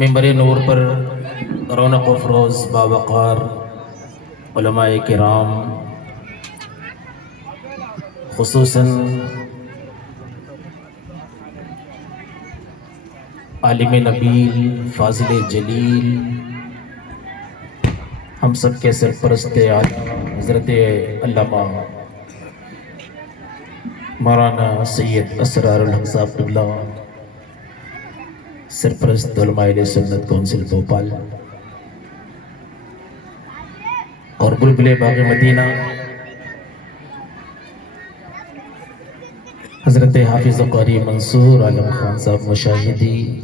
ممبر نور پر رونق و فروز باوقار علماء کرام، خصوصاً عالم نبیل فاضل جلیل، ہم سب کے سرپرست اعلیٰ حضرت علامہ مولانا سید اسرار الحق صاحب قبلہ، سرپرست علماء اہل سنت کونسل بھوپال، اور بلبل باغ مدینہ حضرت حافظ قاری منصور عالم خان صاحب مشاہدی،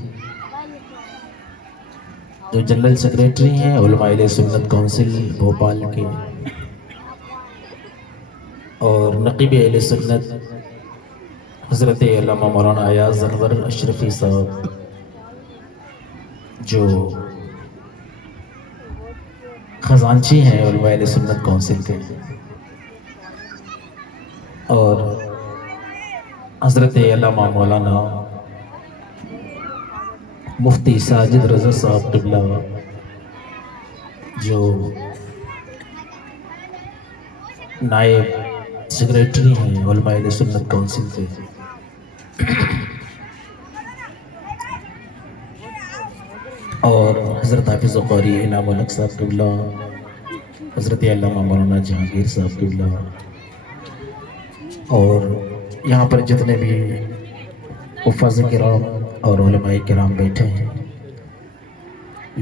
جو جنرل سیکریٹری ہیں علماء اہل سنت کونسل بھوپال کے، اور نقیب اہل سنت حضرت علامہ مولانا ایاز انور اشرفی صاحب، جو خزانچی ہیں علماء اہل سنت کونسل کے، اور حضرت علامہ مولانا مفتی ساجد رضا صاحب قبلہ، جو نائب سیکریٹری ہیں علماء اہل سنت کونسل کے، اور حضرت حافظ قاری انعام الحق صاحب قبلہ، حضرت علامہ مولانا جہانگیر صاحب قبلہ، اور یہاں پر جتنے بھی حفاظ کرام اور علماء کرام بیٹھے ہیں،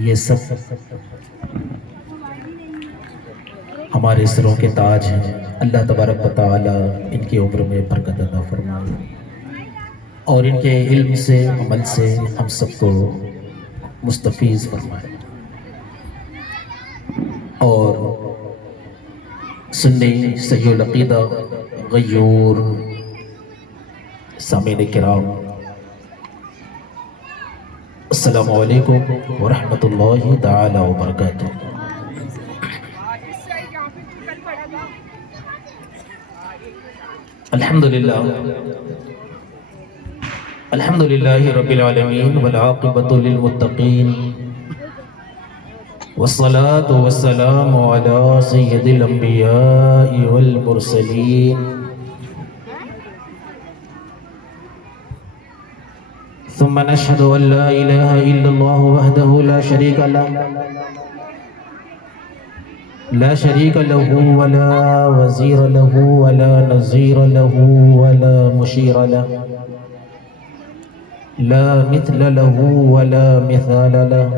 یہ سب ہمارے سروں کے تاج ہیں۔ اللہ تبارک و تعالی ان کی عمر میں برکت عطا فرمائے، اور ان کے علم سے عمل سے ہم سب کو مستفیض فرمائے، اور سنی صحیح العقیدہ غیور سامعین کرام، السلام علیکم ورحمۃ اللہ تعالی وبرکاتہ۔ الحمدللہ رب العالمین والعاقبۃ للمتقین، والصلاة والسلام علی سید الانبیاء والمرسلین، ثم نشهد ان لا الہ الا اللہ وحدہ لا شریک له ولا وزیر له ولا نظیر له ولا مشیر له، لا مثل له ولا مثال له،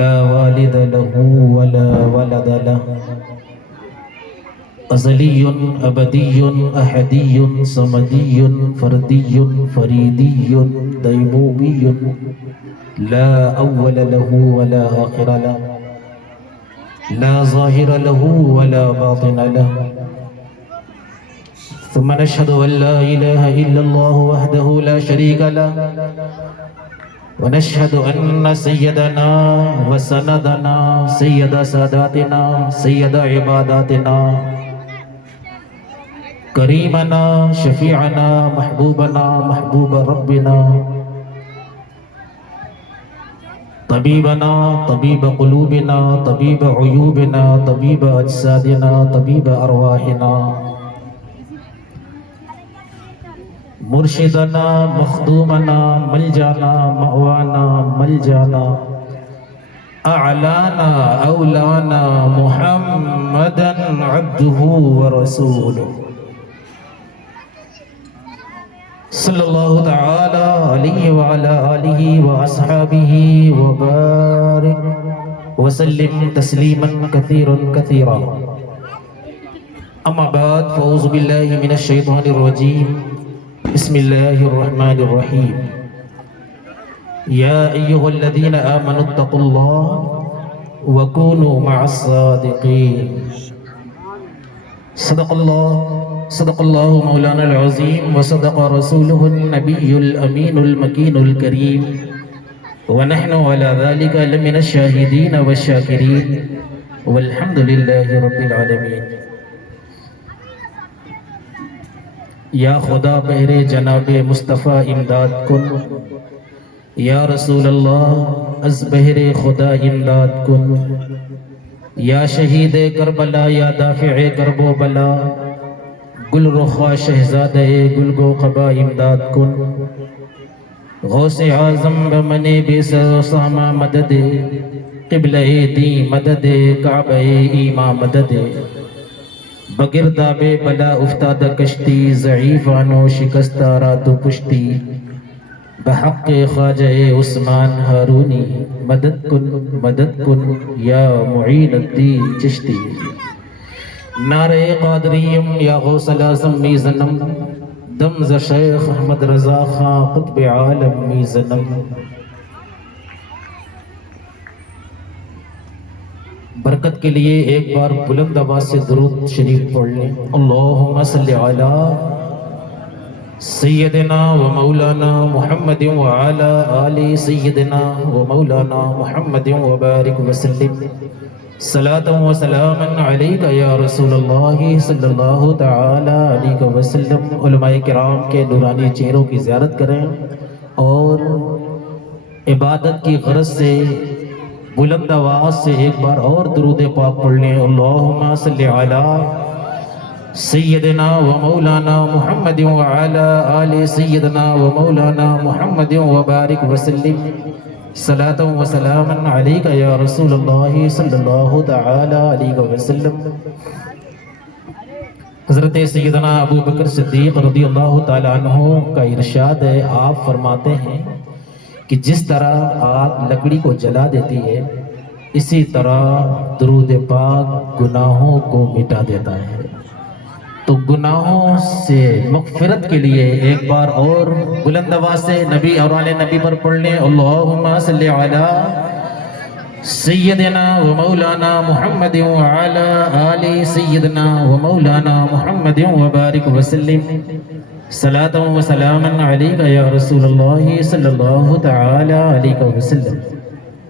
لا والد له ولا ولد له، ازلی ابدی احدی صمدی فردی فریدی دیمومی، لا اول له ولا آخر له، لا ظاہر له ولا باطن له، ثم نشهد ان لا الہ الا اللہ وحدہ لا شریک له، ونشهد ان سیدنا وسندنا سید ساداتنا سید عباداتنا کریمنا شفیعنا محبوبنا محبوب ربنا طبیبنا طبیب قلوبنا طبیب عیوبنا طبیب اجسادنا طبیب ارواحنا مرشدنا مخدومنا ملجانا مأوانا ملجانا اعلانا اولانا محمدا عبده ورسوله صلی اللہ تعالی علیہ وعلا آلہ واصحابہ وبارک وسلم تسلیما کثیرا کثیرا، اما بعد فاعوذ باللہ من الشیطان الرجیم، بسم اللہ الرحمن الرحیم، یا ایہا الذین آمنوا اتقوا اللہ وکونوا مع الصادقین، صدق اللہ مولانا العظیم وصدق رسولہ النبی الامین المکین الکریم، ونحن على ذلك لمن الشاہدین والشاکرین، والحمد للہ رب العالمین۔ یا خدا بہر جناب مصطفیٰ امداد کن، یا رسول اللہ از بہر خدا امداد کن، یا شہید کربلا یا دافع کرب و بلا، گل رخا شہزادہ گل گو قبا امداد کن، غوث اعظم بمن بے سامہ مدد، قبلہ دی مدد، کعبہ ایما مدد، بگرداب بلا افتاد کشتی، ضعیفانو شکستہ رات و پشتی، بحق خواجہ عثمان ہارونی مدد کن یا معین الدین چشتی، نعرہ قادریم یا غوث الاعظم میزنم، دم ز شیخ احمد رضا خان قطب عالم میزنم۔ برکت کے لیے ایک بار بلند آواز سے درود شریف پڑھ لیں۔ اللہم صلی علی سیدنا و مولانا محمد وعلی آل سیدنا و مولانا محمد وبارک وسلم، صلاة و سلاما علیکہ یا رسول اللہ صلی اللہ تعالی علیہ وسلم۔ علماء کرام کے نورانی چہروں کی زیارت کریں اور عبادت کی غرض سے بلند آواز سے ایک بار اور درود پاک پڑھ لیں۔ اللہم صلی علی سیدنا و مولانا محمد وعلی آل سیدنا و مولانا محمد وبارک وسلم، صلاة و سلاما علیکہ یا رسول اللہ صلی اللہ تعالی علیہ وسلم۔ حضرت سیدنا ابو بکر صدیق رضی اللہ تعالی عنہ کا ارشاد ہے، آپ فرماتے ہیں کہ جس طرح آگ لکڑی کو جلا دیتی ہے، اسی طرح درود پاک گناہوں کو مٹا دیتا ہے۔ تو گناہوں سے مغفرت کے لیے ایک بار اور بلند آواز سے نبی اور آل نبی پر پڑھ لیں۔ اللہم صلی علی سیدنا و مولانا محمد وعلی آل سیدنا و مولانا محمد وبارک وسلم، صلاة و سلاما علیکہ یا رسول اللہ صلی اللہ تعالی علیہ وسلم۔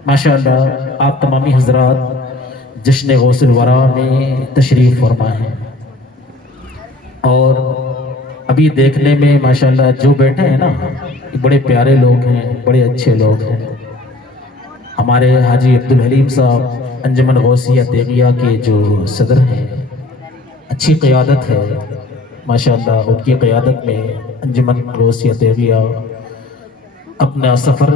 ماشاءاللہ آپ تمامی حضرات جشن غوث الورا میں تشریف فرما ہیں، اور ابھی دیکھنے میں ماشاءاللہ جو بیٹھے ہیں نا، بڑے پیارے لوگ ہیں، بڑے اچھے لوگ ہیں۔ ہمارے حاجی عبدالحلیم صاحب انجمن غوثیہ تیغیہ کے جو صدر ہیں، اچھی قیادت ہے ماشاءاللہ، ان کی قیادت میں انجمن غوثیہ تیغیہ اپنا سفر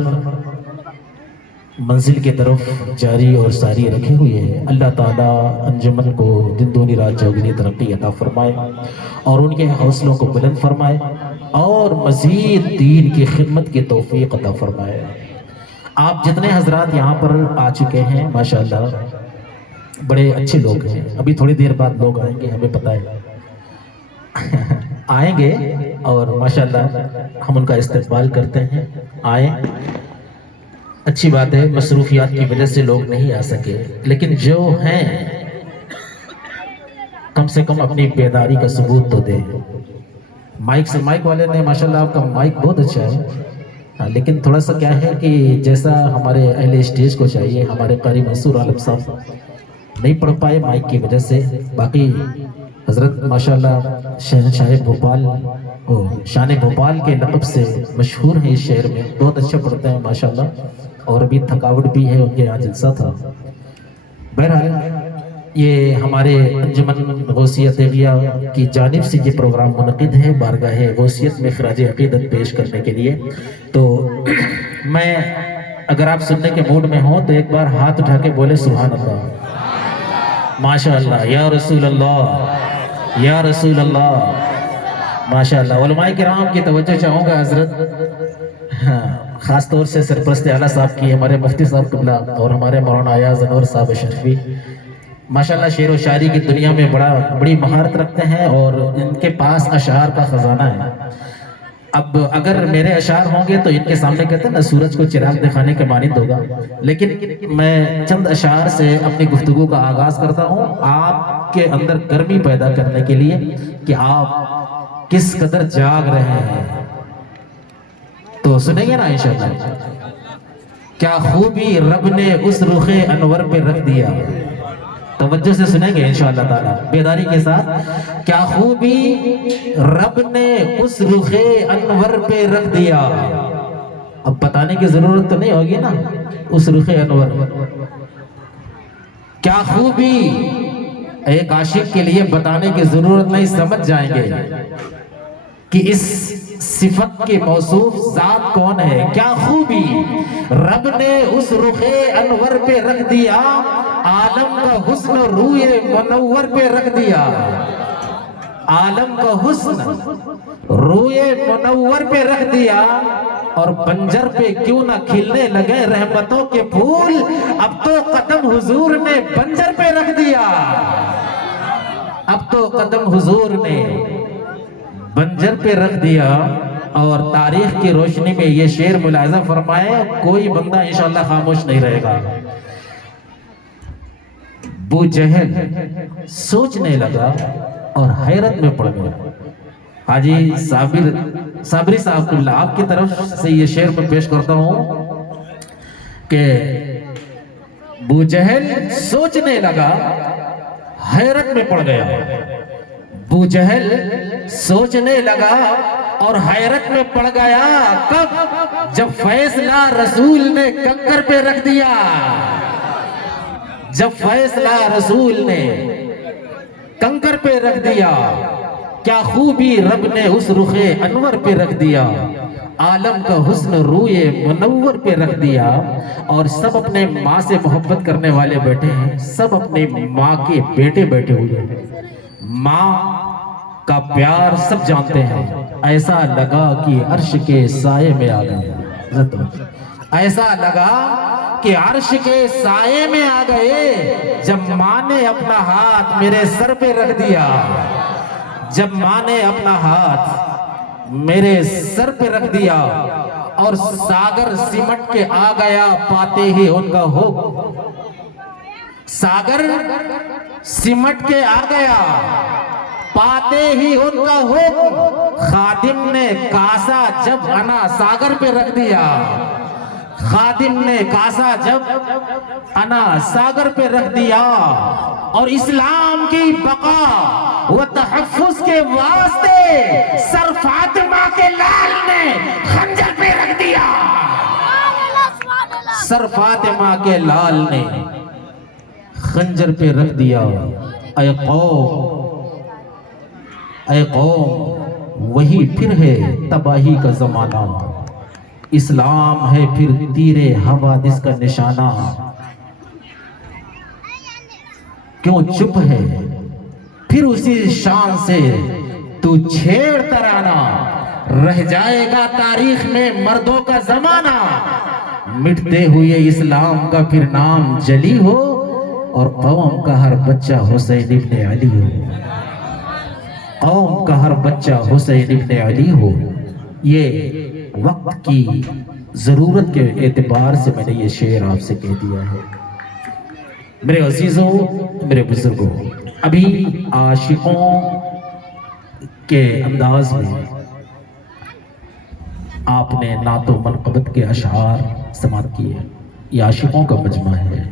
منزل کی طرف جاری اور ساری رکھے ہوئے ہیں۔ اللہ تعالیٰ انجمن کو دن دونی رات چوگنی ترقی عطا فرمائے اور ان کے حوصلوں کو بلند فرمائے اور مزید دین کی خدمت کی توفیق عطا فرمائے۔ آپ جتنے حضرات یہاں پر آ چکے ہیں ماشاءاللہ بڑے اچھے لوگ ہیں، ابھی تھوڑی دیر بعد لوگ آئیں گے، ہمیں پتہ ہے آئیں گے، اور ماشاءاللہ ہم ان کا استقبال کرتے ہیں۔ آئیں، اچھی بات ہے، مصروفیات کی وجہ سے لوگ نہیں آ سکے، لیکن جو ہیں کم سے کم اپنی بیداری کا ثبوت تو دیں۔ مائک والے نے ماشاءاللہ آپ کا مائک بہت اچھا ہے، لیکن تھوڑا سا کیا ہے کہ جیسا ہمارے اہل اسٹیج کو چاہیے، ہمارے قاری منصور عالم صاحب نہیں پڑھ پائے مائک کی وجہ سے۔ باقی حضرت ماشاءاللہ شہنشاہ بھوپال، شان بھوپال کے لقب سے مشہور ہیں اس شہر میں، بہت اچھا پڑھتے ہیں ماشاءاللہ، اور ابھی تھکاوٹ بھی ہے، ان کے یہاں جلسہ تھا۔ بہرحال یہ ہمارے انجمن غوثیہ تیغیہ کی جانب سے یہ پروگرام منعقد ہے بارگاہ غوثیت میں خراج عقیدت پیش کرنے کے لیے۔ تو میں اگر آپ سننے کے موڈ میں ہوں تو ایک بار ہاتھ اٹھا کے بولے سبحان اللہ، ماشاءاللہ، یا رسول اللہ، یا رسول اللہ، ماشاءاللہ۔ علماء کرام کی توجہ چاہوں گا حضرت، خاص طور سے سرپرست اعلیٰ صاحب کی، ہمارے مفتی صاحب قبلہ اور ہمارے مولانا ایاز انور صاحب اشرفی ماشاءاللہ شعر و شاعری کی دنیا میں بڑی مہارت رکھتے ہیں، اور ان کے پاس اشعار کا خزانہ ہے۔ اب اگر میرے اشعار ہوں گے تو ان کے سامنے کہتے ہیں نا سورج کو چراغ دکھانے کے مانند ہوگا، لیکن میں چند اشعار سے اپنی گفتگو کا آغاز کرتا ہوں آپ کے اندر گرمی پیدا کرنے کے لیے کہ آپ کس قدر جاگ رہے ہیں۔ تو سنیں گے نا انشاءاللہ۔ کیا خوبی رب نے اس رخ انور پہ رکھ دیا، توجہ سے سنیں گے انشاءاللہ تعالیٰ بیداری کے ساتھ۔ کیا خوبی رب نے اس رخ انور پہ رکھ دیا، اب بتانے کی ضرورت تو نہیں ہوگی نا اس رخ انور کیا خوبی، ایک عاشق کے لیے بتانے کی ضرورت نہیں، سمجھ جائیں گے کہ اس صفت کے موصوف ذات کون ہے. کیا خوبی رب نے اس رخ انور پہ رکھ دیا، عالم کا حسن روئے منور پہ رکھ دیا، عالم کا حسن روئے منور پہ رکھ دیا. اور بنجر پہ کیوں نہ کھلنے لگے رحمتوں کے پھول، اب تو قدم حضور نے بنجر پہ رکھ دیا، اب تو قدم حضور نے بنجر پہ رکھ دیا. اور تاریخ کی روشنی میں یہ شعر ملاحظہ فرمائے، کوئی بندہ انشاءاللہ خاموش نہیں رہے گا. ابو جہل سوچنے لگا اور حیرت میں پڑ گیا. حاجی صابری صاحب اللہ آپ کی طرف سے یہ شعر میں پیش کرتا ہوں کہ ابو جہل سوچنے لگا حیرت میں پڑ گیا. ابو جہل سوچنے لگا اور حیرت میں پڑ گیا. کب؟ جب فیصلہ رسول نے کنکر پہ رکھ دیا، جب فیصلہ رسول نے کنکر پہ رکھ دیا. کیا خوبی رب نے اس رخ انور پہ رکھ دیا، عالم کا حسن روئے منور پہ رکھ دیا. اور سب اپنے ماں سے محبت کرنے والے بیٹھے ہیں، سب اپنے ماں کے بیٹے بیٹھے ہوئے ہیں. ماں کا پیار سب جانتے ہیں. ایسا لگا کہ عرش کے سائے میں آ گئے، ایسا لگا کہ عرش کے سائے میں آ گئے جب ماں نے اپنا ہاتھ میرے سر پہ رکھ دیا، جب ماں نے اپنا ہاتھ میرے سر پہ رکھ دیا. اور ساگر سمٹ کے آ گیا پاتے ہی ان کا حکم، ساگر سمٹ کے آ گیا پاتے ہی ان کا حکم. خادم نے کاسا جب انا ساگر پہ رکھ دیا، خادم نے کاسا جب انا ساگر پہ رکھ دیا. اور اسلام کی بقا و تحفظ کے واسطے سر فاطمہ کے لال نے خنجر پہ رکھ دیا، سر فاطمہ کے لال نے خنجر پہ رکھ دیا. اے قوم، اے قوم، وہی پھر ہے تباہی کا زمانہ، اسلام ہے پھر تیرے حوادث کا نشانہ. کیوں چپ ہے پھر اسی شان سے تو چھیڑ ترانہ، رہ جائے گا تاریخ میں مردوں کا زمانہ. مٹتے ہوئے اسلام کا پھر نام جلی ہو، اور قوم کا ہر بچہ حسین ابن علی ہو، قوم کا ہر بچہ حسین ابن علی ہو. یہ وقت کی ضرورت کے اعتبار سے میں نے یہ شعر آپ سے کہہ دیا ہے. میرے عزیزوں، میرے بزرگوں، ابھی عاشقوں کے انداز میں آپ نے نعت و منقبت کے اشعار سماعت کیے. یہ عاشقوں کا مجمع ہے.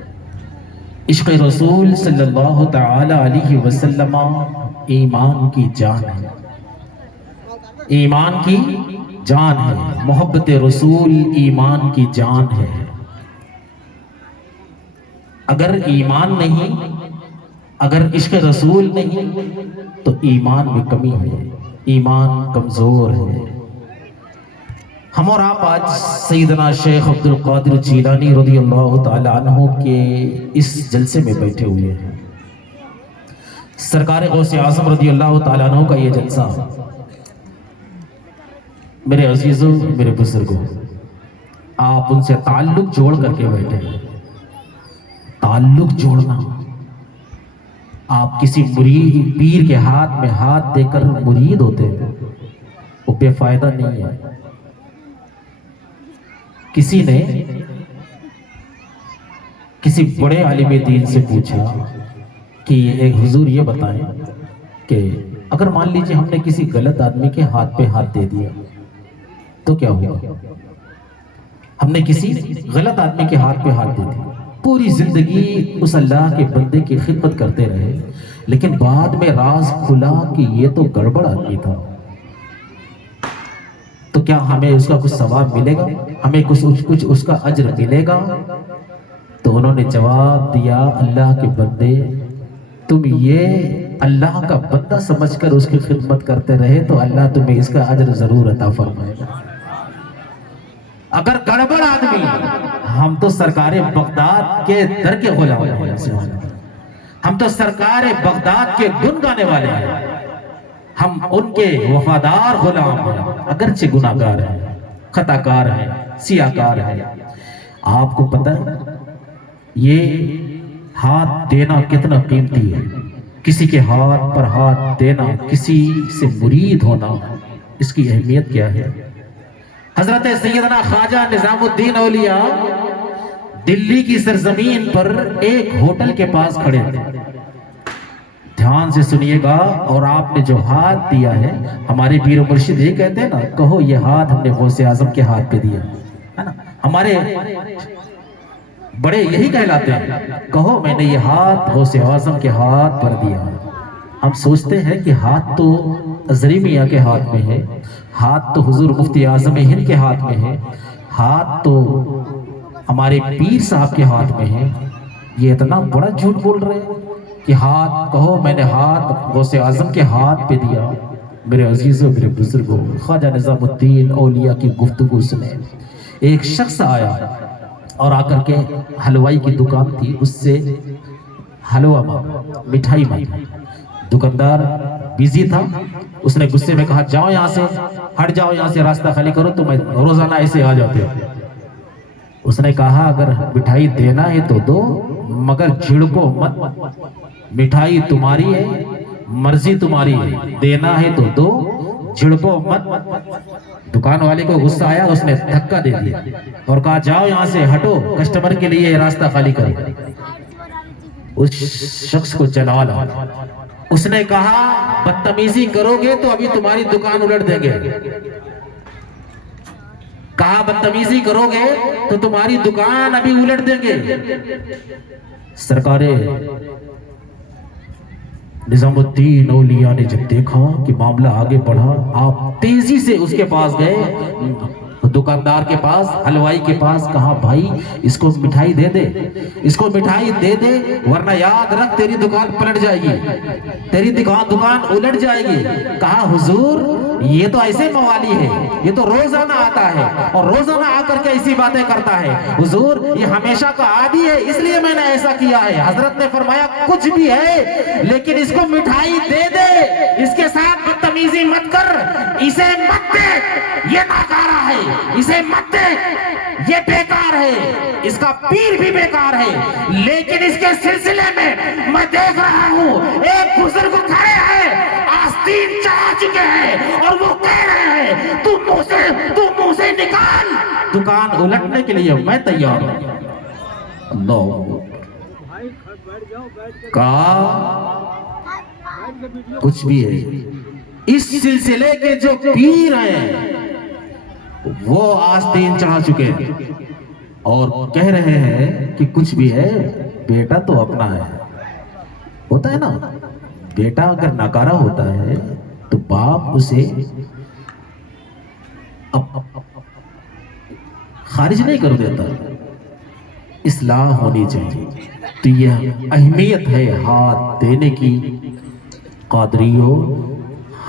عشق رسول صلی اللہ تعالی علیہ وسلم ایمان کی جان ہے، ایمان کی جان ہے. محبت رسول ایمان کی جان ہے. اگر ایمان نہیں، اگر عشق رسول نہیں تو ایمان میں کمی ہے، ایمان کمزور ہے. ہم اور آپ آج سیدنا شیخ عبد القادر جیلانی رضی اللہ تعالی عنہ کے اس جلسے میں بیٹھے ہوئے ہیں. سرکار غوث اعظم رضی اللہ تعالی عنہ کا یہ جلسہ. میرے عزیزوں، میرے بزرگوں، آپ ان سے تعلق جوڑ کر کے بیٹھے ہیں. تعلق جوڑنا، آپ کسی مرید پیر کے ہاتھ میں ہاتھ دے کر مرید ہوتے ہیں، وہ بے فائدہ نہیں ہے. کسی نے کسی بڑے عالم دین سے پوچھا کہ ایک حضور یہ بتائیں کہ اگر مان لیجئے ہم نے کسی غلط آدمی کے ہاتھ پہ ہاتھ دے دیا تو کیا ہوا؟ ہم نے کسی غلط آدمی کے ہاتھ پہ ہاتھ دے دیا، پوری زندگی اس اللہ کے بندے کی خدمت کرتے رہے، لیکن بعد میں راز کھلا کہ یہ تو گڑبڑ آدمی تھا، تو کیا ہمیں اس کا کچھ ثواب ملے گا؟ ہمیں کچھ اس کا اجر ملے گا؟ تو انہوں نے جواب دیا، اللہ کے بندے، تم یہ اللہ کا بندہ سمجھ کر اس کی خدمت کرتے رہے تو اللہ تمہیں اس کا اجر ضرور عطا فرمائے گا۔ اگر گڑبڑ آدمی، ہم تو سرکار بغداد کے در کے غلام ہیں، ہم تو سرکار بغداد کے گن گانے والے ہیں، ہم ان کے وفادار غلام ہیں، اگرچہ گناہگار ہیں، خطاکار ہیں، سیاہکار ہیں۔ آپ کو پتہ ہے یہ ہاتھ دینا کتنا قیمتی ہے؟ کسی کے ہاتھ پر ہاتھ دینا، کسی سے مرید ہونا، اس کی اہمیت کیا ہے؟ حضرت سیدنا خواجہ نظام الدین اولیاء دلی کی سرزمین پر ایک ہوٹل کے پاس کھڑے تھے۔ دھیان سے سنیے گا، اور آپ نے جو ہاتھ دیا ہے، ہمارے پیر و مرشد یہ کہتے ہیں نا، کہو یہ ہاتھ ہم نے غوث اعظم کے ہاتھ پہ دیا ہے نا، ہمارے بڑے یہی کہلاتے ہیں، کہو میں نے یہ ہاتھ غوث اعظم کے ہاتھ پر دیا۔ ہم سوچتے ہیں کہ ہاتھ تو ازری میاں کے ہاتھ میں ہے، ہاتھ تو حضور مفتی اعظم ہند کے ہاتھ میں ہے، ہاتھ تو ہمارے پیر صاحب کے ہاتھ میں ہے۔ یہ اتنا بڑا جھوٹ بول رہے ہیں کہ ہاتھ، کہو میں نے ہاتھ غوث اعظم کے ہاتھ پہ دیا۔ میرے عزیزوں، میرے بزرگوں، خواجہ نظام الدین اولیاء کی گفتگو سنے۔ ایک شخص آیا اور آ کر کے حلوائی کی دکان تھی، اس سے حلوہ مانگا، مٹھائی مانگی۔ دکاندار بیزی تھا، اس نے غصے میں کہا جاؤ یہاں سے، ہٹ جاؤ یہاں سے، راستہ خالی کرو، تم روزانہ ایسے آ جاتے ہو۔ اس نے کہا اگر مٹھائی دینا ہے تو دو، مگر جھڑکو مت، مٹھائی تمہاری ہے، مرضی تمہاری ہے، دینا ہے تو دو، جھڑکو مت۔ دکان والے کو غصہ آیا، اس نے دھکا دے دیا اور کہا جاؤ یہاں سے، ہٹو، کسٹمر کے لیے راستہ خالی کرو۔ اس شخص کو چلا لا۔ اس نے کہا بدتمیزی کرو گے تو ابھی تمہاری دکان الٹ دیں گے، کہا بدتمیزی کرو گے تو تمہاری دکان ابھی الٹ دیں گے۔ سرکار نظام الدین اولیاء نے جب دیکھا کہ معاملہ آگے بڑھا، آپ تیزی سے اس کے پاس گئے، دکاندار کے پاس، حلوائی کے پاس، کہا بھائی اس کو مٹھائی دے دے، اس کو مٹھائی دے دے، ورنہ یاد رکھ تیری دکان پلٹ جائے گی، تیری دکان الٹ جائے گی۔ کہا حضور یہ تو ایسے موالی ہے، یہ تو روزانہ آتا ہے اور روزانہ آ کر کے ایسی باتیں کرتا ہے، حضور یہ ہمیشہ کا عادی ہے، اس لیے میں نے ایسا کیا ہے۔ حضرت نے فرمایا کچھ بھی ہے لیکن اس کو مٹھائی دے دے، اس کے ساتھ بدتمیزی مت کر، اسے مت دے، یہ ناکارہ ہے، اسے مت دے، یہ بیکار ہے، اس کا پیر بھی بیکار ہے۔ لیکن اس کے سلسلے میں دیکھ رہا ہوں ایک بزرگ کھڑے ہیں، آستین چڑھا چکے ہیں اور وہ کہہ رہے ہیں تو منہ سے نکال، دکان الٹنے کے لیے میں تیار ہوں۔ اللہ کہا کچھ بھی ہے، اس سلسلے کے جو پیر ہیں وہ آستین چڑھا چکے ہیں اور کہہ رہے ہیں کہ کچھ بھی ہے، بیٹا تو اپنا ہے۔ ہوتا ہے نا، بیٹا اگر ناکارہ ہوتا ہے تو باپ اسے خارج نہیں کر دیتا، اصلاح ہونی چاہیے۔ تو یہ اہمیت ہے ہاتھ دینے کی۔ قادریو،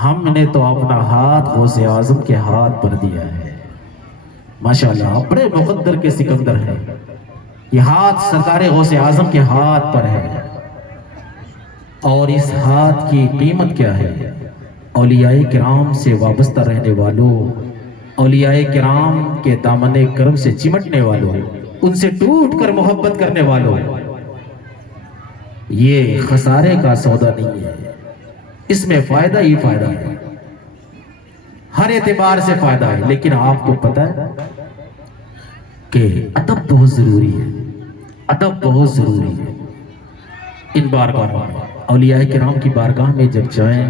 ہم نے تو اپنا ہاتھ غوث اعظم کے ہاتھ پر دیا ہے، ماشاءاللہ بڑے مقدر کے سکندر ہیں، یہ ہاتھ سرکار غوث اعظم کے ہاتھ پر ہے۔ اور اس ہاتھ کی قیمت کیا ہے؟ اولیاء کرام سے وابستہ رہنے والوں، اولیاء کرام کے دامن کرم سے چمٹنے والوں، ان سے ٹوٹ کر محبت کرنے والوں، یہ خسارے کا سودا نہیں ہے، اس میں فائدہ ہی فائدہ ہے، ہر اعتبار سے فائدہ ہے۔ لیکن آپ کو پتہ ہے کہ ادب بہت ضروری ہے، ادب بہت ضروری ہے۔ ان بارگاہ اولیاء کرام کی بارگاہ میں جب جائیں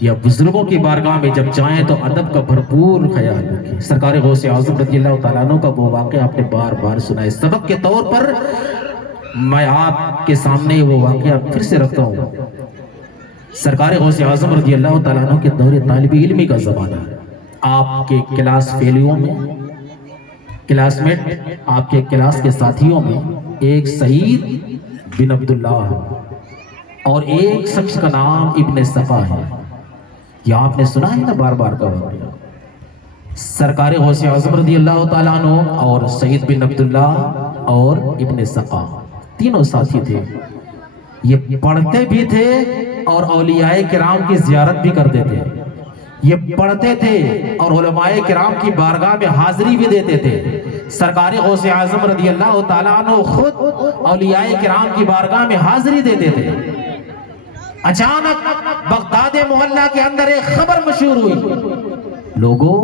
یا بزرگوں کی بارگاہ میں جب جائیں تو ادب کا بھرپور خیال رکھیں۔ سرکار غوث اعظم رضی اللہ تعالیٰ عنہ کا وہ واقعہ آپ نے بار بار سنا ہے، سبق کے طور پر میں آپ کے سامنے وہ واقعہ پھر سے رکھتا ہوں۔ سرکار غوث اعظم رضی اللہ تعالیٰ عنہ کے دور طالب علمی کا زمانہ ہے، آپ کے کلاس فیلیوں میں، کلاس میٹ، آپ کے کلاس کے ساتھیوں میں ایک سعید بن عبداللہ اور ایک شخص کا نام ابن سقا ہے. یہ آپ نے سنا ہے نا بار بار کا واقعہ. سرکار غوث اعظم رضی اللہ تعالیٰ عنہ اور سعید بن عبداللہ اور ابن سقا تینوں ساتھی تھے. یہ پڑھتے بھی تھے اور اولیاء کرام کی زیارت بھی کرتے تھے. یہ پڑھتے تھے اور علماء کرام کی بارگاہ میں حاضری بھی دیتے تھے. سرکار غوث اعظم رضی اللہ تعالیٰ عنہ خود اولیاء کرام کی بارگاہ میں حاضری دیتے تھے. اچانک بغداد محلہ کے اندر ایک خبر مشہور ہوئی. لوگوں،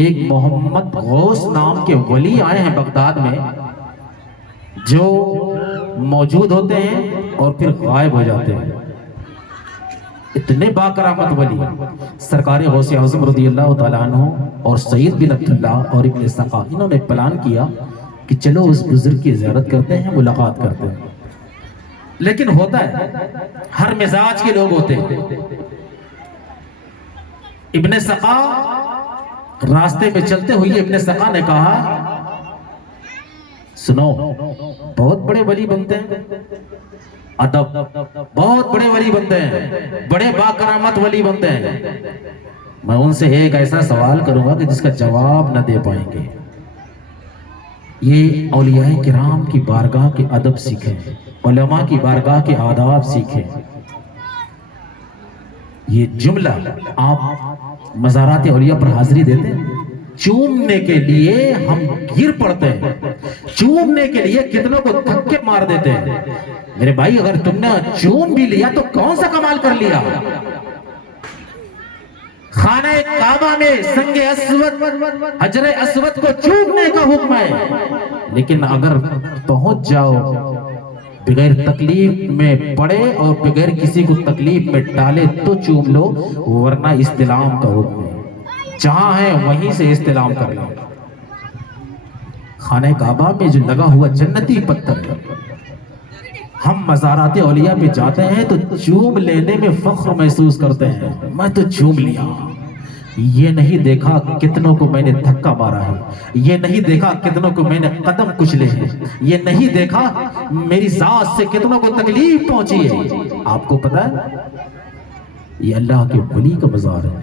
ایک محمد غوث نام کے ولی آئے ہیں بغداد میں، جو موجود ہوتے ہیں اور پھر غائب ہو جاتے ہیں. اتنے باکرامت ولی. سرکار غوث اعظم رضی اللہ تعالیٰ عنہ اور سعید بن عبداللہ اور ابن سقا انہوں نے پلان کیا کہ چلو اس بزرگ کی زیارت کرتے ہیں، ملاقات کرتے ہیں. لیکن ہوتا ہے ہر مزاج کے لوگ ہوتے ہیں. ابن سقا راستے میں چلتے ہوئے ابن سقا نے کہا، سنو، بہت بڑے ولی بنتے ہیں، ادب، بہت بڑے ولی بنتے ہیں، بڑے باکرامت ولی بنتے ہیں. میں ان سے ایک ایسا سوال کروں گا کہ جس کا جواب نہ دے پائیں گے. یہ اولیاء کرام کی بارگاہ کے ادب سیکھیں، علماء کی بارگاہ کے آداب سیکھیں. یہ جملہ آپ مزارات اولیاء پر حاضری دیتے ہیں. چومنے کے لیے ہم گر پڑتے ہیں، چومنے کے لیے کتنوں کو دھکے مار دیتے ہیں. میرے بھائی، اگر تم نے چوم بھی لیا تو کون سا کمال کر لیا؟ خانہ کعبہ میں سنگ اسود، حجر اسود کو چومنے کا حکم ہے. لیکن اگر پہنچ جاؤ بغیر تکلیف میں پڑے اور بغیر کسی کو تکلیف میں ڈالے تو چوم لو، ورنہ استلام کا حکم ہے. جہاں ہے وہیں سے استلام کر لو. خانہ کعبہ میں جو لگا ہوا جنتی پتھر، ہم مزارات اولیاء پہ جاتے ہیں تو چوم لینے میں فخر محسوس کرتے ہیں. میں تو چوم لیا، یہ نہیں دیکھا کتنوں کو میں نے دھکا مارا ہے، یہ نہیں دیکھا کتنوں کو میں نے قدم کچلے ہیں، یہ نہیں دیکھا میری ذات سے کتنوں کو تکلیف پہنچی ہے. آپ کو پتا ہے یہ اللہ کے ولی کا مزار ہے،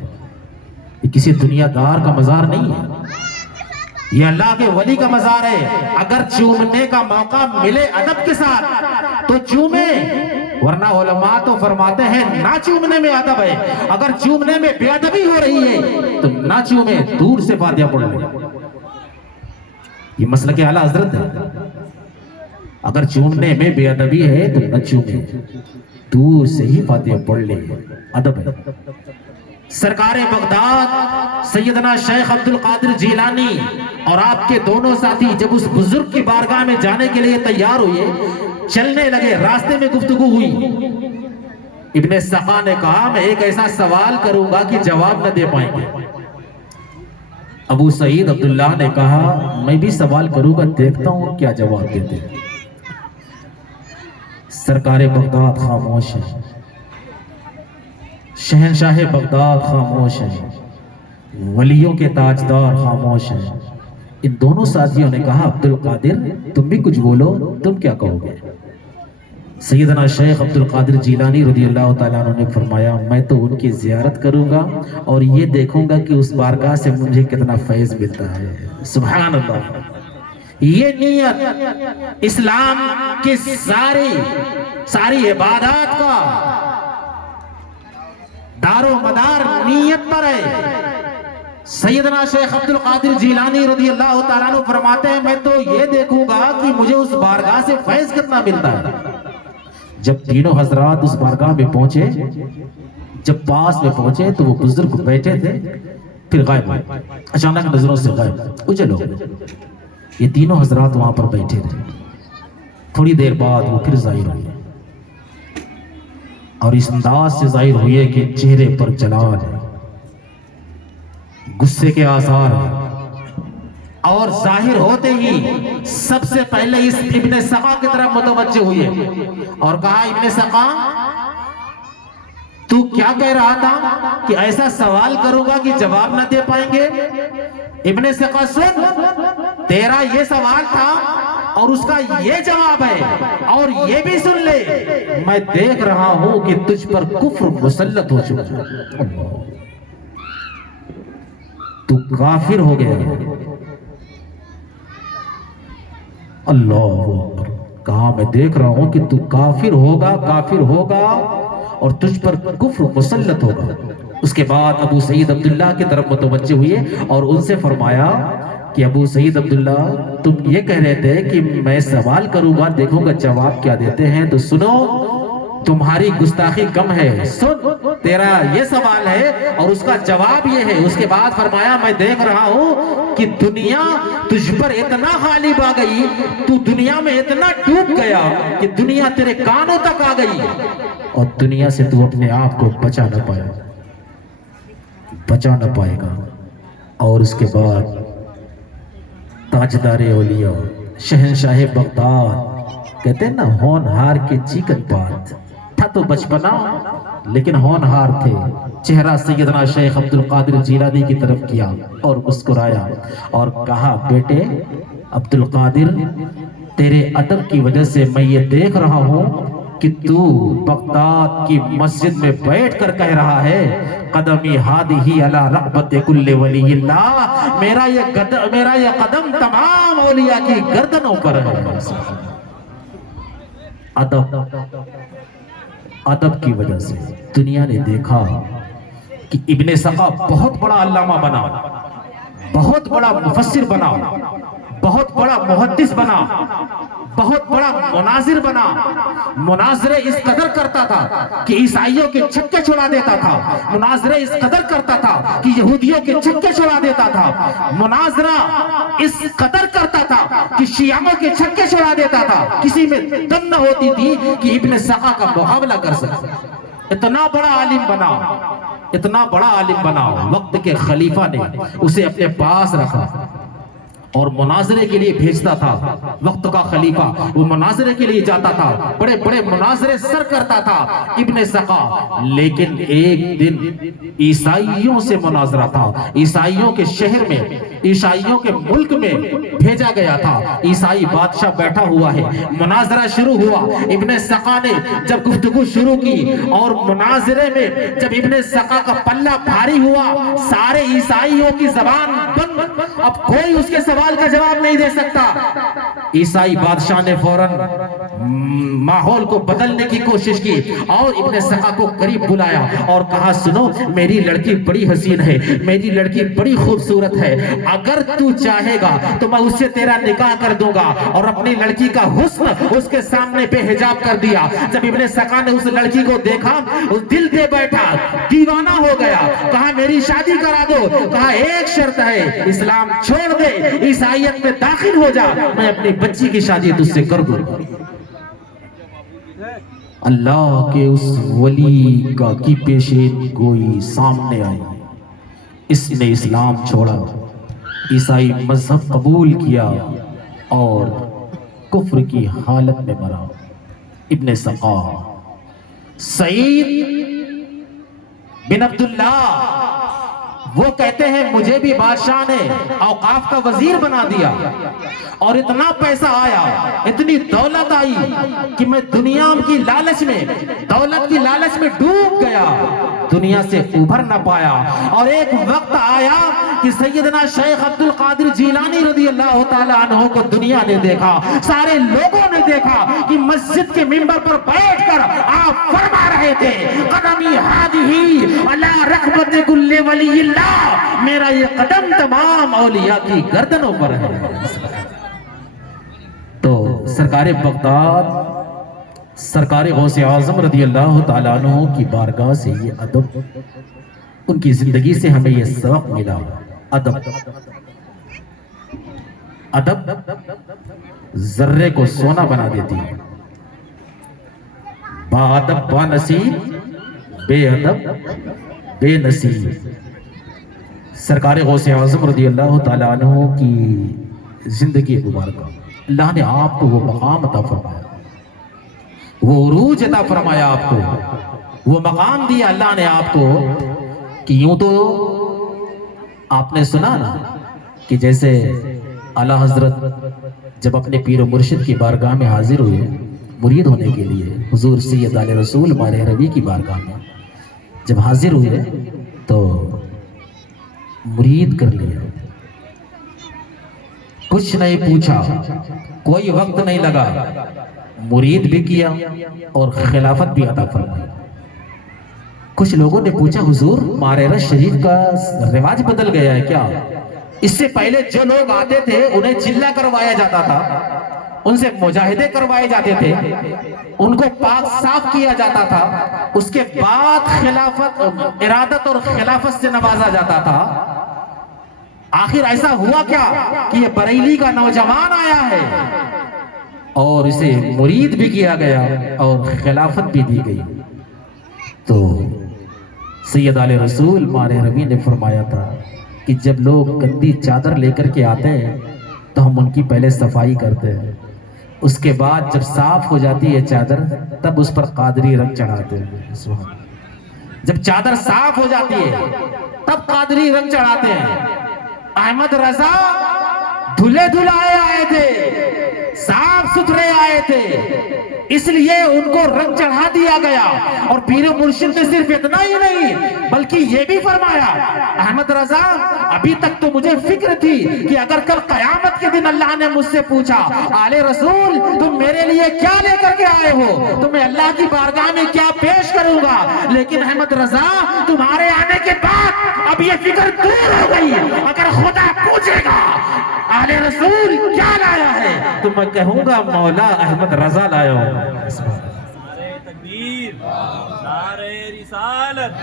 یہ کسی دنیا دار کا مزار نہیں ہے. یہ اللہ کے ولی کا مزار ہے. اگر چومنے کا موقع ملے ادب کے ساتھ تو چومے، ورنہ علماء تو فرماتے ہیں نہ چومنے میں ادب ہے. اگر چومنے میں بے ادبی ہو رہی ہے تو نہ چومے، دور سے فاتحہ پڑھ لیں. یہ مسلک اعلیٰ حضرت ہے. اگر چومنے میں بے ادبی ہے تو نہ چومے، دور سے ہی فاتحہ پڑھ لیں، ادب ہے. سرکار بغداد سیدنا شیخ عبد القادر جیلانی اور آپ کے دونوں ساتھی جب اس بزرگ کی بارگاہ میں جانے کے لیے تیار ہوئے، چلنے لگے، راستے میں گفتگو ہوئی. ابن سقا نے کہا، میں ایک ایسا سوال کروں گا کہ جواب نہ دے پائیں گے. ابو سعید عبداللہ نے کہا، میں بھی سوال کروں گا، دیکھتا ہوں کیا جواب دیتے ہیں. سرکار بغداد خاموش ہے، شہنشاہ بغداد خاموش ہے، ولیوں کے تاجدار خاموش ہیں. ان دونوں ساتھیوں نے کہا، عبد القادر تم بھی کچھ بولو، تم کیا کہو گے؟ سیدنا شیخ عبد القادر جیلانی رضی اللہ تعالیٰ عنہ نے فرمایا، میں تو ان کی زیارت کروں گا اور یہ دیکھوں گا کہ اس بارگاہ سے مجھے کتنا فیض ملتا ہے. سبحان اللہ. یہ نیت اسلام کی ساری عبادات کا دار و مدار نیت پر ہے. سیدنا شیخ عبد القادر جیلانی رضی اللہ تعالیٰ عنہ فرماتے ہیں، میں تو یہ دیکھوں گا کہ مجھے اس بارگاہ سے فیض کتنا ملتا ہے. جب تینوں حضرات اس بارگاہ میں پہنچے، جب پاس میں پہنچے تو وہ بزرگ بیٹھے تھے، پھر غائب ہوئے، اچانک نظروں سے غائب، اجل ہو گئے. یہ تینوں حضرات وہاں پر بیٹھے رہے. تھوڑی دیر بعد وہ پھر ظاہر ہوئے اور اس انداز سے ظاہر ہوئے کہ چہرے پر جلال ہے، غصے کے آثار ہیں. اور ظاہر ہوتے ہی سب سے پہلے اس ابن سقا کی طرف متوجہ ہوئے اور کہا، ابن سقا تو کیا کہہ رہا تھا کہ ایسا سوال کروں گا کہ جواب نہ دے پائیں گے؟ ابن سقا سن، تیرا یہ سوال تھا اور اس کا یہ جواب ہے، اور یہ بھی سن لے، میں دیکھ رہا ہوں کہ تجھ پر کفر مسلط ہو چکا، تو کافر ہو گیا۔ اللہ اکبر، کہا میں دیکھ رہا ہوں کہ تو کافر ہوگا اور تجھ پر کفر مسلط ہوگا۔ اس کے بعد ابو سعید عبداللہ کی طرف متوجہ ہوئے اور ان سے فرمایا کہ ابو سعید عبداللہ، تم یہ کہہ رہے تھے کہ میں سوال کروں گا، دیکھوں گا جواب کیا دیتے ہیں، تو سنو، تمہاری گستاخی کم ہے، سن، تیرا یہ سوال ہے اور اس کا جواب یہ ہے۔ اس کے بعد فرمایا میں دیکھ رہا ہوں کہ دنیا تجھ پر اتنا غالب آ گئی، تو دنیا میں اتنا ڈوب گیا کہ دنیا تیرے کانوں تک آ گئی، اور دنیا سے تو اپنے آپ کو بچا نہ پائے گا۔ اور اس کے بعد تاجدار اولیاء، شہنشاہ بغداد، کہتے ہیں نا ہونہار کے چیکن پات، تھا تو بچپنا لیکن ہونہار تھے، چہرہ سیدنا شیخ عبد القادر جیلانی کی طرف کیا اور مسکرایا اور کہا، بیٹے عبد القادر، تیرے ادب کی وجہ سے میں یہ دیکھ رہا ہوں کہ تو بغداد کی مسجد میں بیٹھ کر کہہ رہا ہے، قدمی ہادی علی رغبت کل ولی اللہ، میرا یہ قدم تمام اولیاء کی گردنوں پر ہے۔ ادب کی وجہ سے دنیا نے دیکھا کہ ابن سقا بہت بڑا علامہ بنا، بہت بڑا مفسر بنا، بہت بڑا محدث بنا، بہت بڑا مناظر بنا۔ مناظرے اس قدر کرتا تھا کہ عیسائیوں کے چھکے چھڑا دیتا تھا، مناظرے اس قدر کرتا تھا کہ یہودیوں کے چھکے چھڑا دیتا تھا، مناظرہ اس قدر کرتا تھا کہ شیعوں کے چھکے چھڑا دیتا تھا، کسی میں دم نہ ہوتی تھی کہ ابن سقا کا مقابلہ کر سکے۔ اتنا بڑا عالم بنا، اتنا بڑا عالم بنا، وقت کے خلیفہ نے اسے اپنے پاس رکھا اور مناظرے کے لیے بھیجتا تھا۔ وقت کا خلیفہ وہ مناظرے کے لیے جاتا تھا، بڑے بڑے مناظرے سر کرتا تھا ابن سقا، لیکن ایک دن عیسائیوں سے مناظرہ تھا، عیسائیوں کے شہر میں، عیسائیوں کے ملک میں بھیجا گیا تھا، عیسائی بادشاہ بیٹھا ہوا ہے، مناظرہ شروع ہوا۔ ابن سقا نے جب گفتگو شروع کی اور مناظرے میں جب ابن سقا کا پلہ بھاری ہوا، سارے عیسائیوں کی زبان بند، اب کوئی اس کے سوال کا جواب نہیں دے سکتا۔ عیسائی بادشاہ نے فوراً ماحول کو بدلنے کی کوشش کی اور ابن سقا کو قریب بلایا اور کہا، سنو، میری لڑکی بڑی حسین ہے، میری لڑکی بڑی خوبصورت ہے، اگر تو چاہے گا تو میں اس سے تیرا نکاح کر دوں گا۔ اور اپنی لڑکی کا حسن اس کے سامنے بے حجاب کر دیا۔ جب ابن سقا نے اس لڑکی کو دیکھا، دل دے بیٹھا، دیوانہ ہو گیا، کہا میری شادی کرا دو، کہا ایک شرط ہے، اسلام چھوڑ دے، عیسائیت میں داخل ہو جا، میں اپنی بچی کی شادی تجھ سے کر دوں۔ اللہ کے اس ولی کی پیشین گوئی سامنے آئی، اس نے اسلام چھوڑا، عیسائی مذہب قبول کیا اور کفر کی حالت میں مرا۔ ابن سقا سعید بن عبداللہ وہ کہتے ہیں، مجھے بھی بادشاہ نے اوقاف کا وزیر بنا دیا اور اتنا پیسہ آیا، اتنی دولت آئی کہ میں دنیا کی لالچ میں، دولت کی لالچ میں ڈوب گیا، دنیا سے ابھر نہ پایا۔ اور ایک وقت آیا کہ سیدنا شیخ عبد القادر جیلانی رضی اللہ تعالیٰ عنہ کو دنیا نے دیکھا، سارے لوگوں نے دیکھا کہ مسجد کے منبر پر بیٹھ کر آپ فرما رہے تھے، قدمی ہادی علی رغبت کل ولی اللہ، میرا یہ قدم تمام اولیاء کی گردنوں پر ہے۔ تو سرکار بغداد، سرکار غوث اعظم رضی اللہ تعالیٰ عنہ کی بارگاہ سے یہ ادب، ان کی زندگی سے ہمیں یہ سبق ملا، ادب ذرے کو سونا بنا دیتی ہے۔ با ادب با نصیب، بے ادب بے نصیب۔ سرکار غوث اعظم رضی اللہ تعالیٰ عنہ کی زندگی مبارکہ، اللہ نے آپ کو وہ مقام عطا فرمایا، وہ عروج عطا فرمایا آپ کو وہ مقام دیا اللہ نے آپ کو کہ یوں تو آپ نے سنا نا کہ جیسے اعلیٰ حضرت جب اپنے پیر و مرشد کی بارگاہ میں حاضر ہوئے مرید ہونے کے لیے، حضور سید آل رسول مارے ربی کی بارگاہ میں جب حاضر ہوئے تو مرید کر لیا، کچھ نہیں پوچھا، کوئی وقت نہیں لگا، مرید بھی کیا اور خلافت بھی عطا فرمائی۔ کچھ لوگوں نے پوچھا حضور مارے شریف کا رواج بدل گیا ہے کیا؟ اس سے پہلے جو لوگ آتے تھے انہیں چلہ کروایا جاتا تھا، ان سے مجاہدے کروائے جاتے تھے، ان کو پاک صاف کیا جاتا تھا، اس کے بعد خلافت ارادت اور خلافت سے نوازا جاتا تھا۔ آخر ایسا ہوا کیا کہ یہ بریلی کا نوجوان آیا ہے اور اسے مرید بھی کیا گیا اور خلافت بھی دی گئی؟ تو سید آل رسول مارے ربی نے فرمایا تھا کہ جب لوگ گندی چادر لے کر کے آتے ہیں تو ہم ان کی پہلے صفائی کرتے ہیں، اس کے بعد جب صاف ہو جاتی ہے چادر تب اس پر قادری رنگ چڑھاتے ہیں۔ جب چادر صاف ہو جاتی ہے تب قادری رنگ چڑھاتے ہیں۔ احمد رضا دھلے دھلائے آئے تھے، صاف ستھرے آئے تھے، اس لیے ان کو رنگ چڑھا دیا گیا۔ اور پیر مرشد نے صرف اتنا ہی نہیں بلکہ یہ بھی فرمایا، احمد رضا ابھی تک تو مجھے فکر تھی کہ اگر کل قیامت کے دن اللہ نے مجھ سے پوچھا آل رسول تم میرے لیے کیا لے کر کے آئے ہو تو میں اللہ کی بارگاہ میں کیا پیش کروں گا، لیکن احمد رضا تمہارے آنے کے بعد اب یہ فکر دور ہو گئی۔ اگر خدا پوچھے گا آل رسول کیا لایا ہے تو میں کہوں گا مولا احمد رضا لایا ہوں۔ نعرہ تکبیر، نعرہ رسالت،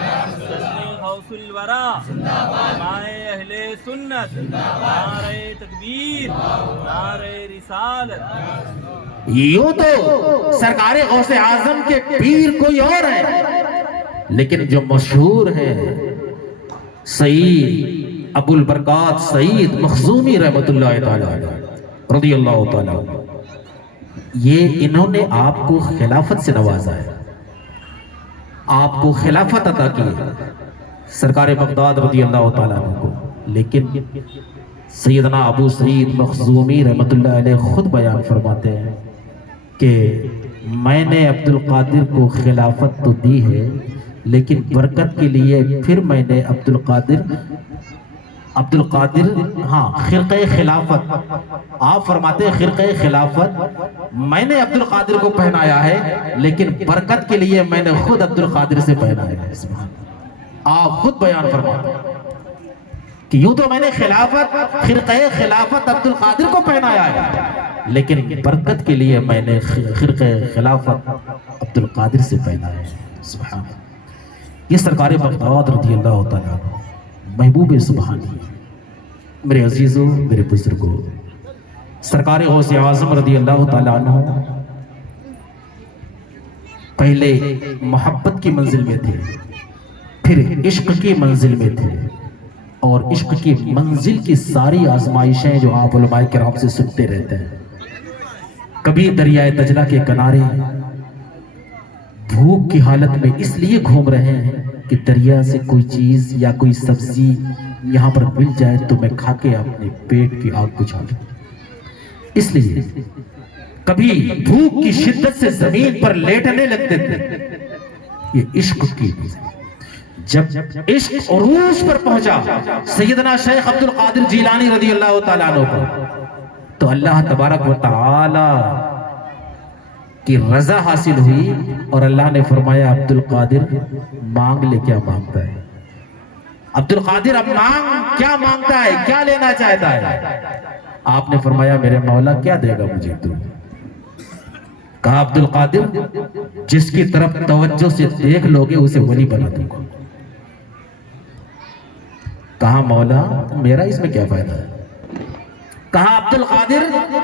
غوث الورا، علماء اہل سنت، نعرہ تکبیر، نعرہ رسالت۔ یوں تو سرکار غوث اعظم کے پیر کوئی اور ہے، لیکن جو مشہور ہے سعید ابو البرکات سعید مخزومی رحمت اللہ تعالی رضی اللہ تعالی، یہ انہوں نے آپ کو خلافت سے نوازا ہے، آپ کو خلافت عطا کی سرکار بغداد رضی اللہ تعالیٰ عنہ کو۔ لیکن سیدنا ابو سعید مخزومی رحمت اللہ علیہ خود بیان فرماتے ہیں کہ میں نے عبد القادر کو خلافت تو دی ہے لیکن برکت کے لیے پھر میں نے عبد القادر خرقہ خلافت، آپ فرماتے ہیں خرقہ خلافت میں نے عبد القادر کو پہنایا ہے لیکن برکت کے لیے میں نے خود عبد القادر سے پہنایا ہے۔ آپ خود بیان فرماتے ہیں کہ یوں تو میں نے خرقہ خلافت عبد القادر کو پہنایا ہے لیکن برکت کے لیے میں نے خرقہ خلافت عبد القادر سے پہنایا ہے۔ سبحان اللہ، یہ سرکار بغداد رضی اللہ تعالیٰ محبوب سبحانی۔ میرے عزیزوں، میرے بزرگوں، سرکار غوث اعظم رضی اللہ تعالیٰ عنہ پہلے محبت کی منزل میں تھے، پھر عشق کی منزل میں تھے، اور عشق کی منزل کی ساری آزمائشیں جو آپ علماء کرام سے سنتے رہتے ہیں، کبھی دریائے دجلہ کے کنارے بھوک کی حالت میں اس لیے گھوم رہے ہیں کہ دریا سے کوئی چیز یا کوئی سبزی یہاں پر مل جائے تو میں کھا کے اپنے پیٹ کی آگ بجھا دوں، اس لیے کبھی بھوک کی شدت سے زمین پر لیٹنے لگتے تھے۔ یہ عشق کی جب عشق عروج پر پہنچا سیدنا شیخ عبد القادر جیلانی رضی اللہ تعالیٰ عنہ کو، تو اللہ تبارک و تعالی کی رضا حاصل ہوئی اور اللہ نے فرمایا عبد القادر مانگ لے، کیا مانگتا ہے عبد القادر، اب مانگ، کیا مانگتا ہے، کیا لینا چاہتا ہے؟ آپ نے فرمایا میرے مولا کیا دے گا مجھے تو؟ کہا عبد القادر جس کی طرف توجہ سے دیکھ لوگے اسے ولی بنا دوں گا۔ کہا مولا میرا اس میں کیا فائدہ ہے؟ کہا عبد القادر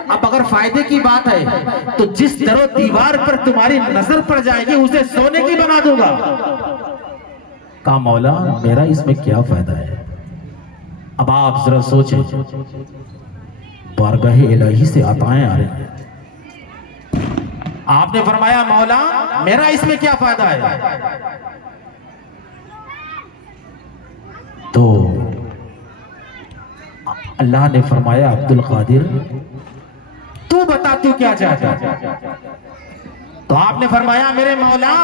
اب اگر فائدے کی بات ہے تو جس در و دیوار پر تمہاری نظر پڑ جائے گی اسے سونے کی بنا دوں گا۔ کہا مولا میرا اس میں کیا فائدہ ہے؟ اب آپ ذرا سوچیں، بارگاہ الہی سے عطائیں آ رہی ہیں، آپ نے فرمایا مولا میرا اس میں کیا فائدہ ہے؟ تو اللہ نے فرمایا عبد القادر تو بتا تو کیا چاہتا ہے؟ تو آپ نے فرمایا میرے مولا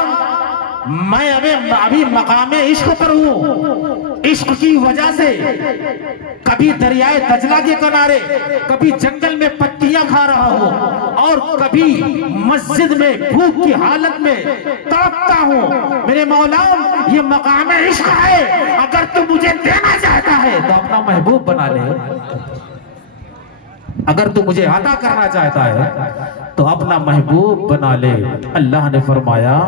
میں ابھی مقام عشق پر ہوں، عشق کی وجہ سے کبھی دریائے دجلہ کے کنارے، کبھی جنگل میں پتیاں کھا رہا ہوں، اور کبھی مسجد میں بھوک کی حالت میں تڑپتا ہوں۔ میرے مولا یہ مقام عشق ہے، اگر تو مجھے دینا چاہتا ہے تو اپنا محبوب بنا لے، اگر تو مجھے عطا کرنا چاہتا ہے تو اپنا محبوب بنا لے۔ اللہ نے فرمایا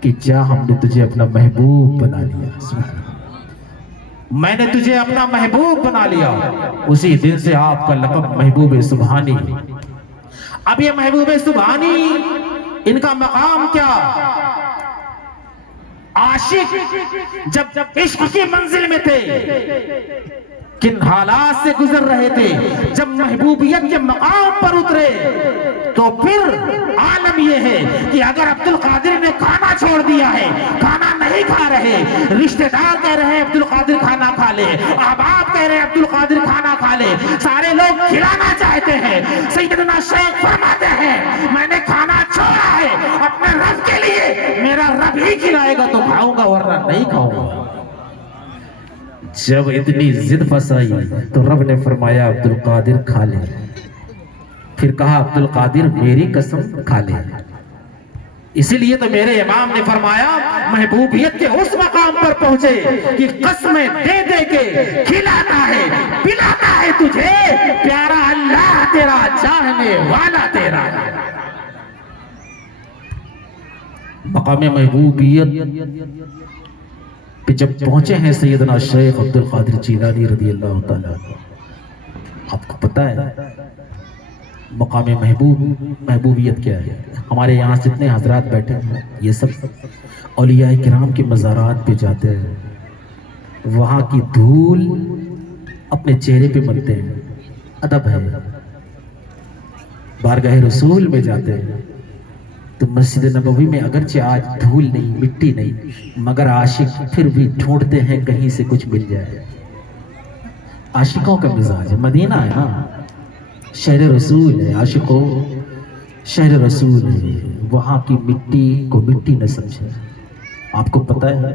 کہ جا ہم نے تجھے اپنا محبوب بنا لیا، میں نے تجھے اپنا محبوب بنا لیا۔ اسی دن سے آپ کا لقب محبوب سبحانی۔ اب یہ محبوب سبحانی ان کا مقام کیا؟ عاشق جب عشق کی منزل میں تھے کن حالات سے گزر رہے تھے، جب محبوبیت کے مقام پر اترے تو پھر عالم یہ ہے کہ اگر عبد القادر نے کھانا چھوڑ دیا ہے، کھانا نہیں کھا رہے، رشتہ دار کہہ رہے ہیں عبد القادر کھانا کھا لے، احباب کہہ رہے ہیں عبد القادر کھانا کھا لے، سارے لوگ کھلانا چاہتے ہیں، سیدنا شیخ فرماتے ہیں میں نے کھانا چھوڑا ہے اپنے رب کے لیے، میرا رب ہی کھلائے گا تو کھاؤں گا ورنہ نہیں کھاؤں گا۔ جب اتنی ضد پھنسائی تو رب نے فرمایا عبد القادر کھا لے، پھر کہا عبد القادر میری قسم کھا لے۔ اسی لیے تو میرے امام نے فرمایا محبوبیت کے اس مقام پر پہنچے کہ قسمیں دے دے کے کھلاتا ہے پلاتا ہے تجھے، پیارا اللہ تیرا چاہنے والا تیرا۔ مقام محبوبیت پہ جب پہنچے ہیں سیدنا شیخ عبد القادر جیلانی رضی اللہ تعالیٰ، آپ کو پتہ ہے مقام محبوبیت کیا ہے؟ ہمارے یہاں جتنے حضرات بیٹھے ہیں یہ سب اولیاء کرام کے مزارات پہ جاتے ہیں، وہاں کی دھول اپنے چہرے پہ ملتے ہیں، ادب ہے۔ بارگاہ رسول میں جاتے ہیں تو مسجد نبوی میں اگرچہ آج دھول نہیں، مٹی نہیں، مگر عاشق پھر بھی ڈھونڈتے ہیں کہیں سے کچھ مل جائے۔ عاشقوں کا مزاج ہے، مدینہ ہے نا، شہر رسول ہے، عاشقوں شہر رسول ہے، وہاں کی مٹی کو مٹی نہ سمجھے۔ آپ کو پتہ ہے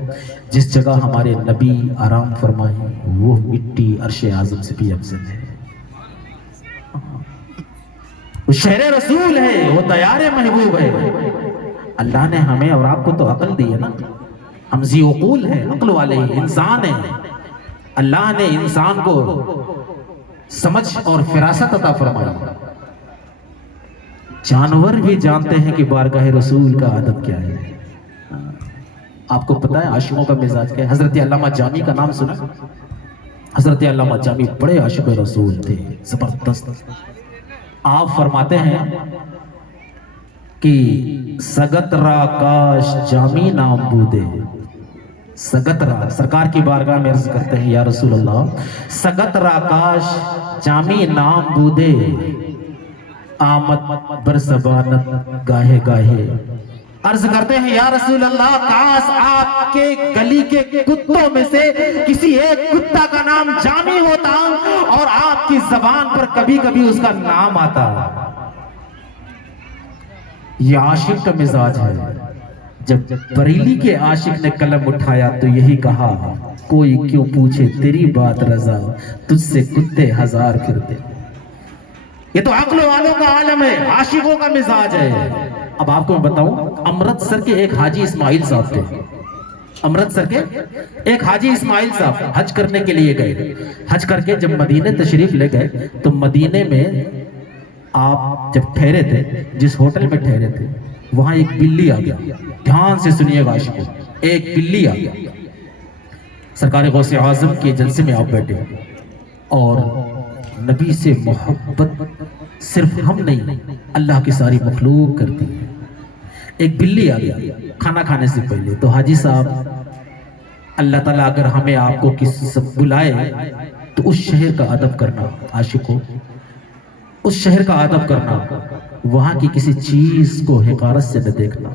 جس جگہ ہمارے نبی آرام فرمائے وہ مٹی عرش اعظم سے بھی افضل ہے، وہ شہر رسول ہے، وہ دیار محبوب ہے۔ اللہ نے ہمیں اور آپ کو تو عقل دی ہے نا، ہم ذی عقول ہیں، عقل والے انسان ہیں۔ اللہ نے انسان کو سمجھ اور فراست عطا فرمائی۔ جانور بھی جانتے ہیں کہ بارگاہ رسول کا ادب کیا ہے۔ آپ کو پتہ ہے عاشقوں کا مزاج کیا ہے؟ حضرت علامہ جامی کا نام سنا؟ حضرت علامہ جامی بڑے عاشق رسول تھے، زبردست۔ آپ فرماتے ہیں کہ سگت را کاش جامی نام بودے، سگت را سرکار کی بارگاہ میں عرض کرتے ہیں یا رسول اللہ سگت را کاش جامی نام بودے، آمد برسبانت گاہے گاہے۔ عرض کرتے ہیں یا رسول اللہ کاش آپ کے گلی کے کتوں میں سے کسی ایک کتا کا نام جامی ہوتا اور آپ کی زبان پر کبھی کبھی اس کا نام آتا۔ یہ عاشق کا مزاج ہے۔ جب بریلی کے عاشق نے قلم اٹھایا تو یہی کہا کوئی کیوں پوچھے تیری بات رضا، تجھ سے کتے ہزار پھرتے۔ یہ تو عقل والوں کا عالم ہے، عاشقوں کا مزاج ہے۔ اب آپ کو میں بتاؤں، امرتسر کے ایک حاجی اسماعیل صاحب تھے، امرتسر کے ایک حاجی اسماعیل صاحب حج کرنے کے لیے گئے۔ حج کر کے جب مدینے تشریف لے گئے تو مدینے میں آپ جب ٹھہرے تھے، جس ہوٹل میں ٹھہرے تھے وہاں ایک بلی آ گیا۔ دھیان سے سنیے گا عاشقوں، ایک بلی آ گیا۔ سرکار غوث اعظم کے جلسے میں آپ بیٹھے اور نبی سے محبت صرف ہم نہیں اللہ کی ساری مخلوق کرتی ہے۔ ایک بلی آ گیا کھانا کھانے سے پہلے، تو حاجی صاحب اللہ تعالیٰ اگر ہمیں آپ کو کسی سے بلائے تو اس شہر کا ادب کرنا عاشقوں، اس شہر کا ادب کرنا، وہاں کی کسی چیز کو حقارت سے نہ دیکھنا۔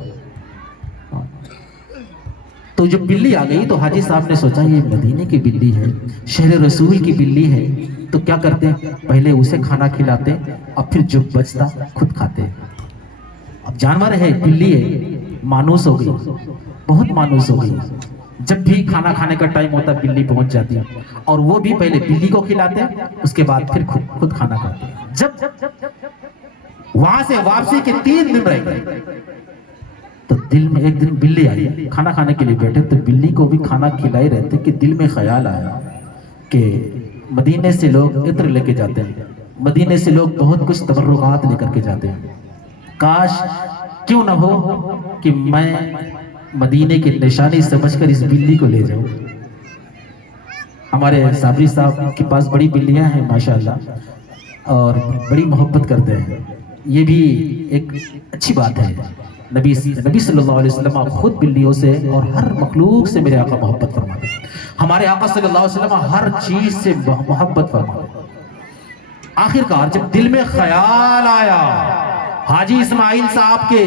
تو جب بلی آ گئی تو حاجی صاحب نے سوچا یہ مدینے کی بلی ہے، شہر رسول کی بلی ہے، تو کیا کرتے، پہلے اسے کھانا کھلاتے اور پھر جو بچتا خود کھاتے۔ اب جانور ہے، بلی ہے، مانوس ہو گئی، بہت مانوس ہو گئی۔ جب بھی کھانا کھانے کا ٹائم ہوتا بلی پہنچ جاتی اور وہ بھی پہلے بلی کو کھلاتے، اس کے بعد پھر خود کھانا کھاتے۔ جب وہاں سے واپسی کے 3 دن رہ گئے تو دل میں ایک دن بلی آئی، کھانا کھانے کے لیے بیٹھے تو بلی کو بھی کھانا کھلائے رہتے کہ دل میں خیال آیا کہ مدینے سے لوگ عطر لے کے جاتے ہیں، مدینے سے لوگ بہت کچھ تبرکات لے کر کے جاتے ہیں، کاش کیوں نہ ہو کہ میں مدینے کی نشانی سمجھ کر اس بلی کو لے جاؤں۔ ہمارے صابری صاحب کے پاس بڑی بلیاں ہیں ماشاءاللہ اور بڑی محبت کرتے ہیں، یہ بھی ایک اچھی بات ہے۔ نبی صلی اللہ علیہ وسلم خود بلیوں سے اور ہر مخلوق سے میرے آقا محبت فرماتے ہیں، ہمارے آقا صلی اللہ علیہ وسلم ہر چیز سے محبت فرماتے ہیں۔ آخر کار جب دل میں خیال آیا حاجی اسماعیل صاحب کے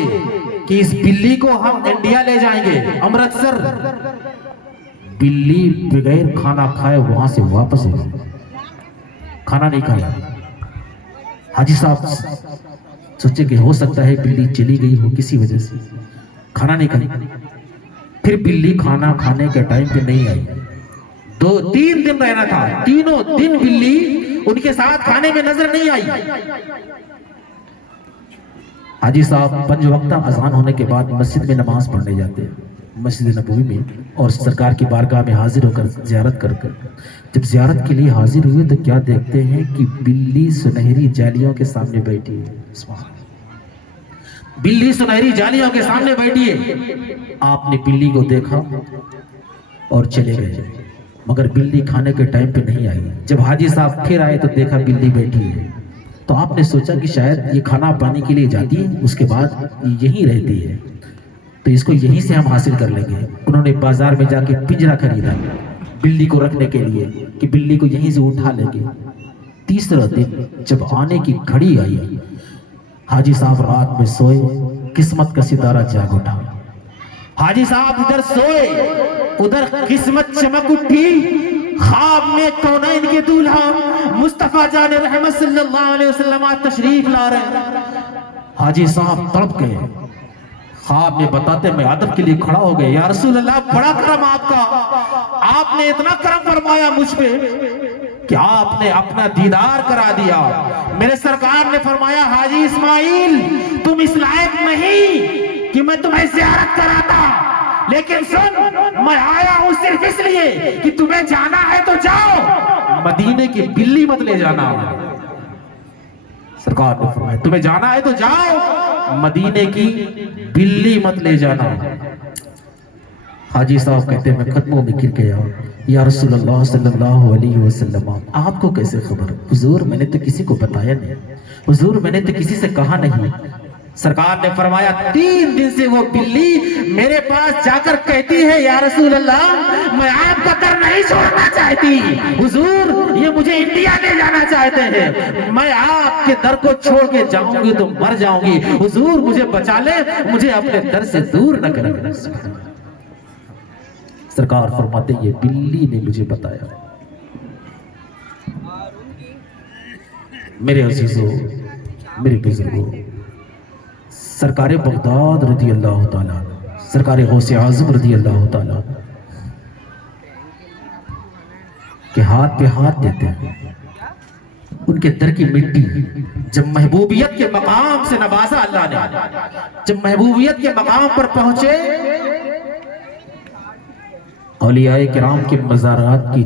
کہ اس بلی کو ہم انڈیا لے جائیں گے، امرتسر، بلی بغیر کھانا کھائے وہاں سے واپس ہو گئی، کھانا نہیں کھایا۔ حاجی صاحب سوچے کہ ہو سکتا ہے بلی چلی گئی ہو کسی وجہ سے، کھانا نہیں کھائی۔ پھر بلی کھانا کھانے کے ٹائم پہ نہیں آئی، 2-3 دن رہنا تھا، تینوں دن بلی ان کے ساتھ کھانے میں نظر نہیں آئی۔ حاجی صاحب 5 وقتہ اذان ہونے کے بعد مسجد میں نماز پڑھنے جاتے ہیں، مسجد نبوی میں، اور سرکار کی بارگاہ میں حاضر ہو کر زیارت کر جب زیارت کے لیے حاضر ہوئے تو کیا دیکھتے ہیں کہ بلی سنہری جالیوں کے سامنے بیٹھی ہے، بلی سنہری جالیوں کے سامنے بیٹھی ہے۔ آپ نے بلی کو دیکھا اور چلے گئے، مگر بلی کھانے کے ٹائم پہ نہیں آئی۔ جب حاجی صاحب پھر آئے تو دیکھا بلی بیٹھی ہے، تو آپ نے سوچا کہ شاید یہ کھانا پانی کے لیے جاتی ہے، اس کے بعد یہیں رہتی ہے، تو اس کو یہیں سے ہم حاصل کر لیں گے۔ انہوں نے بازار میں جا کے پنجرا خریدا بلی کو رکھنے کے لیے کہ بلی کو یہیں سے اٹھا لیں گے۔ تیسرا دن جب آنے کی گھڑی آئی، حاجی صاحب رات میں سوئے، قسمت کا ستارہ جاگ اٹھا۔ حاجی صاحب ادھر سوئے، ادھر قسمت چمک اٹھی، خواب میں کونین کے دولہا مصطفیٰ جان رحمت صلی اللہ علیہ وسلم تشریف لا رہے ہیں۔ حاجی صاحب تڑپ گئے، خواب میں بتاتے میں ادب کے لیے کھڑا ہو گئے، یا رسول اللہ بڑا کرم آپ کا، آپ نے اتنا کرم فرمایا مجھ پہ کہ آپ نے اپنا دیدار کرا دیا۔ میرے سرکار نے فرمایا حاجی اسماعیل تم اس لائق نہیں کہ میں تمہیں زیارت کراتا، لیکن سن میں آیا ہوں صرف اس لیے کہ تمہیں جانا ہے تو جاؤ، مدینے کی بلی مت لے جانا۔ سرکار نے فرمایا تمہیں جانا ہے تو جاؤ، مدینے کی بلی مت لے جانا۔ حاجی صاحب کہتے ہیں میں قدموں میں گر گیا، یا رسول اللہ صلی اللہ علیہ وسلم آپ کو کیسے خبر؟ حضور میں نے تو کسی کو بتایا نہیں، حضور میں نے تو کسی سے کہا نہیں۔ سرکار نے فرمایا 3 دن سے وہ بلی میرے پاس جا کر کہتی ہے یا رسول اللہ میں آپ کا در نہیں چھوڑنا چاہتی، حضور یہ مجھے انڈیا لے جانا چاہتے ہیں، میں آپ کے در کو چھوڑ کے جاؤں گی تو مر جاؤں گی، حضور مجھے بچا لے، مجھے اپنے در سے دور نہ کریں۔ سرکار فرماتے یہ بلی نے مجھے بتایا۔ میرے عزیزوں، میرے بزرگوں، سرکار بغداد رضی اللہ تعالیٰ، سرکار غوث اعظم رضی اللہ تعالیٰ کے ہاتھ پہ ہاتھ دیتے ہیں، ان کے در کی مٹی جب محبوبیت کے مقام سے نوازا اللہ نے، جب محبوبیت کے مقام پر پہنچے، اولیاء کرام کے مزارات کی